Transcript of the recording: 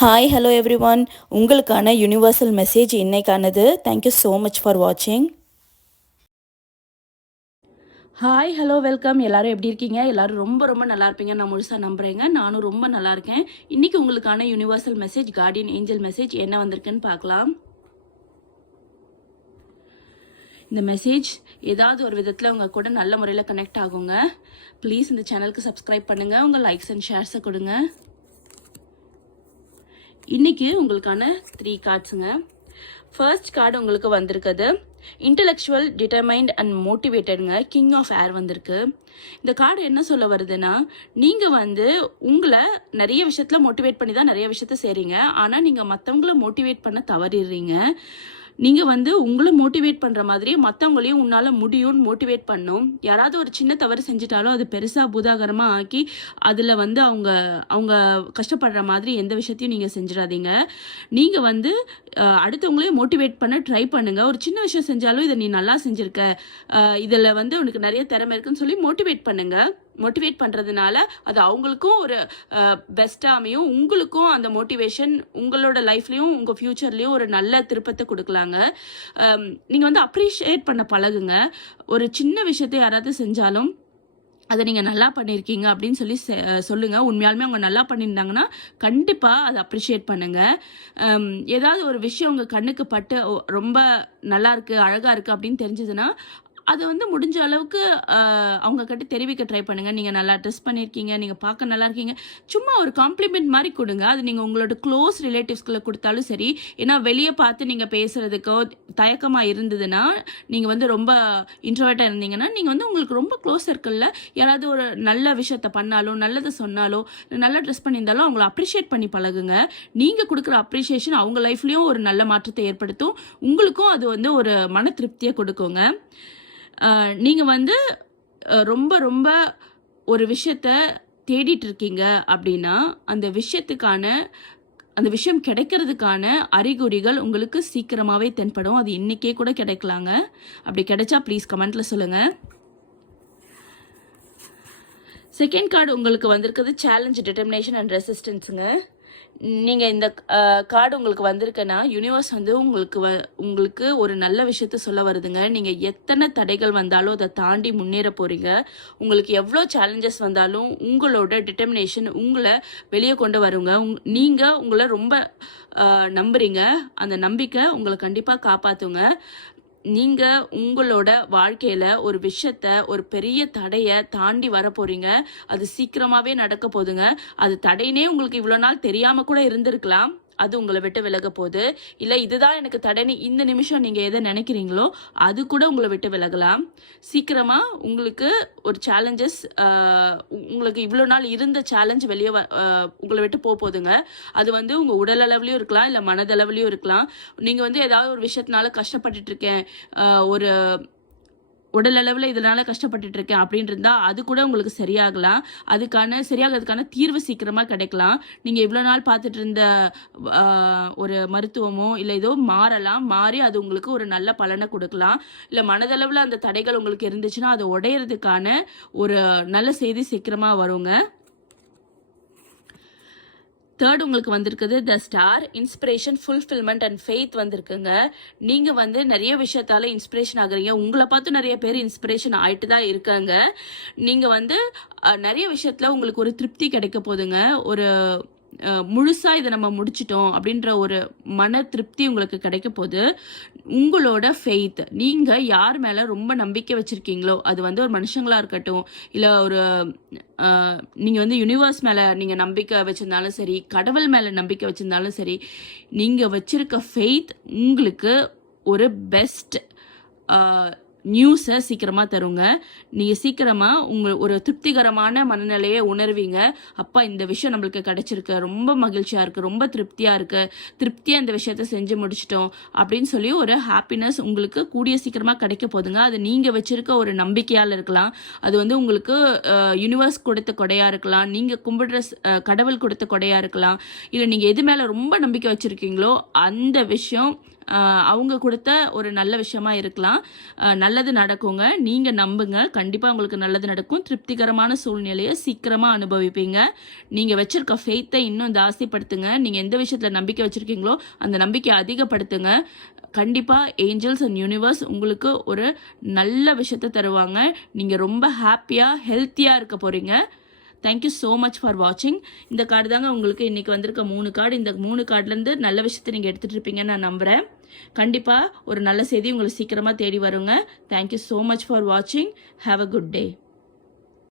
Hi hello everyone. உங்களுக்கான universal message இன்னைக்கானது. Thank you so much for வாட்சிங். Hi hello welcome. எல்லாரும் எப்படி இருக்கீங்க? எல்லாரும் ரொம்ப ரொம்ப நல்லா இருப்பீங்க நான் முழுசாக நம்புறேங்க. நானும் ரொம்ப நல்லா இருக்கேன். இன்னைக்கு உங்களுக்கான universal message, Guardian angel message என்ன வந்திருக்குன்னு பார்க்கலாம். இந்த மெசேஜ் ஏதாவது ஒரு விதத்தில் உங்கள் கூட நல்ல முறையில் கனெக்ட் ஆகுங்க. ப்ளீஸ் இந்த சேனலுக்கு சப்ஸ்கிரைப் பண்ணுங்கள், உங்கள் லைக்ஸ் அண்ட் ஷேர்ஸை கொடுங்க. இன்னைக்கு உங்களுக்கான 3 கார்ட்ஸுங்க. ஃபர்ஸ்ட் கார்டு உங்களுக்கு வந்திருக்குது இன்டலெக்சுவல், டிட்டர்மைண்ட் அண்ட் மோட்டிவேட்டடுங்க. கிங் ஆஃப் ஏர் வந்திருக்கு. இந்த கார்டு என்ன சொல்ல வருதுன்னா, நீங்கள் உங்களை நிறைய விஷயத்தில் மோட்டிவேட் பண்ணி தான் நிறைய விஷயத்த செய்கிறீங்க. ஆனால் நீங்கள் மற்றவங்கள மோட்டிவேட் பண்ண தவறிடுறீங்க. நீங்கள் உங்களை மோட்டிவேட் பண்ணுற மாதிரி மற்றவங்களையும் உன்னால் முடியும்னு மோட்டிவேட் பண்ணும். யாராவது ஒரு சின்ன தவறு செஞ்சிட்டாலும் அது பெருசாக பூதாகரமாக ஆக்கி அதில் அவங்க அவங்க கஷ்டப்படுற மாதிரி எந்த விஷயத்தையும் நீங்கள் செஞ்சிடாதீங்க. நீங்கள் அடுத்தவங்களையும் மோட்டிவேட் பண்ண ட்ரை பண்ணுங்கள். ஒரு சின்ன விஷயம் செஞ்சாலும் இதை நீ நல்லா செஞ்சுருக்க, இதில் உனக்கு நிறைய திறமை இருக்குன்னு சொல்லி மோட்டிவேட் பண்ணுங்கள். மோட்டிவேட் பண்ணுறதுனால அது அவங்களுக்கும் ஒரு பெஸ்ட்டாக அமையும். உங்களுக்கும் அந்த மோட்டிவேஷன் உங்களோட லைஃப்லேயும் உங்கள் ஃப்யூச்சர்லேயும் ஒரு நல்ல திருப்பத்தை கொடுக்கலாங்க. நீங்கள் அப்ரிஷியேட் பண்ண பழகுங்க. ஒரு சின்ன விஷயத்தை யாராவது செஞ்சாலும் அதை நீங்கள் நல்லா பண்ணியிருக்கீங்க அப்படின்னு சொல்லி சொல்லுங்கள். உண்மையாலுமே அவங்க நல்லா பண்ணியிருந்தாங்கன்னா கண்டிப்பாக அதை அப்ரிஷியேட் பண்ணுங்கள். ஏதாவது ஒரு விஷயம் உங்கள் கண்ணுக்கு பட்டு ரொம்ப நல்லா இருக்குது, அழகாக இருக்குது அப்படின்னு தெரிஞ்சதுன்னா அதை முடிஞ்ச அளவுக்கு அவங்க கிட்ட தெரிவிக்க ட்ரை பண்ணுங்கள். நீங்கள் நல்லா ட்ரெஸ் பண்ணியிருக்கீங்க, நீங்கள் பார்க்க நல்லா இருக்கீங்க, சும்மா ஒரு காம்ப்ளிமெண்ட் மாதிரி கொடுங்க. அது நீங்கள் உங்களோட க்ளோஸ் ரிலேட்டிவ்ஸ்குள்ளே கொடுத்தாலும் சரி. ஏன்னா வெளியே பார்த்து நீங்கள் பேசுகிறதுக்கோ தயக்கமாக இருந்ததுன்னா, நீங்கள் ரொம்ப இன்ட்ரோவர்ட்டாக இருந்தீங்கன்னா, நீங்கள் உங்களுக்கு ரொம்ப க்ளோஸ் சர்க்கிளில் யாராவது ஒரு நல்ல விஷயத்த பண்ணாலும், நல்லதை சொன்னாலோ, நல்லா ட்ரெஸ் பண்ணியிருந்தாலும் அவங்கள அப்ரிஷியேட் பண்ணி பழகுங்க. நீங்கள் கொடுக்குற அப்ரிஷியேஷன் அவங்க லைஃப்லேயும் ஒரு நல்ல மாற்றத்தை ஏற்படுத்தும். உங்களுக்கும் அது ஒரு மன திருப்தியை கொடுக்குங்க. நீங்கள் ரொம்ப ரொம்ப ஒரு விஷயத்த தேடிட்டு இருக்கீங்க அப்படின்னா அந்த விஷயம் கிடைக்கிறதுக்கான அறிகுறிகள் உங்களுக்கு சீக்கிரமாகவே தென்படும். அது இன்றைக்கே கூட கிடைக்கலாங்க. அப்படி கிடைச்சா ப்ளீஸ் கமெண்ட்டில் சொல்லுங்கள். செகண்ட் கார்டு உங்களுக்கு வந்திருக்குது சேலஞ்ச், டிட்டர்மினேஷன் அண்ட் ரெசிஸ்டன்ஸுங்க. நீங்கள் இந்த கார்டு உங்களுக்கு வந்திருக்குன்னா யூனிவர்ஸ் உங்களுக்கு ஒரு நல்ல விஷயத்த சொல்ல வருதுங்க. நீங்கள் எத்தனை தடைகள் வந்தாலும் அதை தாண்டி முன்னேற போகிறீங்க. உங்களுக்கு எவ்வளோ சேலஞ்சஸ் வந்தாலும் உங்களோட டிட்டர்மினேஷன் உங்களை வெளியே கொண்டு வருங்க. நீங்கள் உங்களை ரொம்ப நம்புறீங்க. அந்த நம்பிக்கை உங்களை கண்டிப்பாக காப்பாற்றுங்க. நீங்கள் உங்களோட வாழ்க்கையில் ஒரு விஷயத்த, ஒரு பெரிய தடையை தாண்டி வர போகிறீங்க. அது சீக்கிரமாகவே நடக்க போகுதுங்க. அது தடைனே உங்களுக்கு இவ்வளோ நாள் தெரியாமல் கூட இருந்திருக்கலாம். அது உங்களை விட்டு விலக போகுது. இல்லை இதுதான் எனக்கு தடைன்னு இந்த நிமிஷம் நீங்கள் எதை நினைக்கிறீங்களோ அது கூட உங்களை விட்டு விலகலாம். சீக்கிரமாக உங்களுக்கு ஒரு சேலஞ்சஸ், உங்களுக்கு இவ்வளோ நாள் இருந்த சேலஞ்ச் வெளியே உங்களை விட்டு போகுதுங்க. அது உங்கள் உடல் அளவுலையும் இருக்கலாம், இல்லை மனதளவுலையும் இருக்கலாம். நீங்கள் ஏதாவது ஒரு விஷயத்தினால கஷ்டப்பட்டுட்டு இருக்கேன், ஒரு உடல் அளவில் இதனால் கஷ்டப்பட்டுட்டு இருக்கேன் அப்படின்னு இருந்தால் அது கூட உங்களுக்கு சரியாகிறதுக்கான தீர்வு சீக்கிரமாக கிடைக்கலாம். நீங்கள் இவ்வளோ நாள் பார்த்துட்டு இருந்த ஒரு மருத்துவமோ இல்லை ஏதோ மாறி அது உங்களுக்கு ஒரு நல்ல பலனை கொடுக்கலாம். இல்லை மனதளவில் அந்த தடைகள் உங்களுக்கு இருந்துச்சுன்னா அது உடையிறதுக்கான ஒரு நல்ல செய்தி சீக்கிரமாக வருங்க. தேர்ட் உங்களுக்கு வந்திருக்குது த star, inspiration, fulfilment and faith வந்திருக்குங்க. நீங்கள் நிறைய விஷயத்தால இன்ஸ்பிரேஷன் ஆகுறீங்க. உங்களை பார்த்து நிறைய பேர் இன்ஸ்பிரேஷன் ஆகிட்டு தான் இருக்காங்க. நீங்கள் நிறைய விஷயத்தில் உங்களுக்கு ஒரு திருப்தி கிடைக்க போதுங்க. ஒரு முழுசாக இதை நம்ம முடிச்சிட்டோம் அப்படின்ற ஒரு மன திருப்தி உங்களுக்கு கிடைக்க போது. உங்களோட ஃபெய்த், நீங்கள் யார் மேலே ரொம்ப நம்பிக்கை வச்சுருக்கீங்களோ அது ஒரு மனுஷங்களாக இருக்கட்டும், இல்லை ஒரு நீங்கள் யூனிவர்ஸ் மேலே நீங்கள் நம்பிக்கை வச்சுருந்தாலும் சரி, கடவுள் மேலே நம்பிக்கை வச்சுருந்தாலும் சரி, நீங்கள் வச்சுருக்க ஃபெய்த் உங்களுக்கு ஒரு பெஸ்ட் நியூஸை சீக்கிரமாக தருங்க. நீங்கள் சீக்கிரமாக ஒரு திருப்திகரமான மனநிலையை உணர்வீங்க. அப்பா இந்த விஷயம் நம்மளுக்கு கிடைச்சிருக்கு, ரொம்ப மகிழ்ச்சியாக இருக்குது, ரொம்ப திருப்தியாக இந்த விஷயத்த செஞ்சு முடிச்சிட்டோம் அப்படின்னு சொல்லி ஒரு ஹாப்பினஸ் உங்களுக்கு கூடிய சீக்கிரமாக கிடைக்க போதுங்க. அது நீங்கள் வச்சுருக்க ஒரு நம்பிக்கையால் இருக்கலாம், அது உங்களுக்கு யூனிவர்ஸ் கொடுத்த கொடையாக இருக்கலாம், நீங்கள் கும்பிடுற கடவுள் கொடுத்த கொடையாக இருக்கலாம், இல்லை நீங்கள் எது மேலே ரொம்ப நம்பிக்கை வச்சுருக்கீங்களோ அந்த விஷயம் அவங்க கொடுத்த ஒரு நல்ல விஷயமா இருக்கலாம். நல்ல நல்லது நடக்குங்க. நீங்கள் நம்புங்க, கண்டிப்பாக உங்களுக்கு நல்லது நடக்கும். திருப்திகரமான சூழ்நிலையை சீக்கிரமாக அனுபவிப்பீங்க. நீங்கள் வச்சுருக்க ஃபெய்த்தை இன்னும் ஜாஸ்திப்படுத்துங்க. நீங்கள் எந்த விஷயத்தில் நம்பிக்கை வச்சுருக்கீங்களோ அந்த நம்பிக்கையை அதிகப்படுத்துங்க. கண்டிப்பாக ஏஞ்சல்ஸ் அண்ட் யூனிவர்ஸ் உங்களுக்கு ஒரு நல்ல விஷயத்தை தருவாங்க. நீங்கள் ரொம்ப ஹாப்பியாக ஹெல்த்தியாக இருக்க போகிறீங்க. தேங்க்யூ ஸோ மச் ஃபார் வாட்சிங். இந்த கார்டு தாங்க உங்களுக்கு இன்றைக்கி வந்திருக்க 3 கார்டு. இந்த 3 கார்டுலேருந்து நல்ல விஷயத்தை நீங்கள் எடுத்துகிட்டு இருப்பீங்கன்னு நான் நம்புகிறேன். கண்டிப்பாக ஒரு நல்ல செய்தி உங்களுக்கு சீக்கிரமாக தேடி வருங்க. தேங்க்யூ ஸோ மச் ஃபார் வாட்சிங். Have a good day.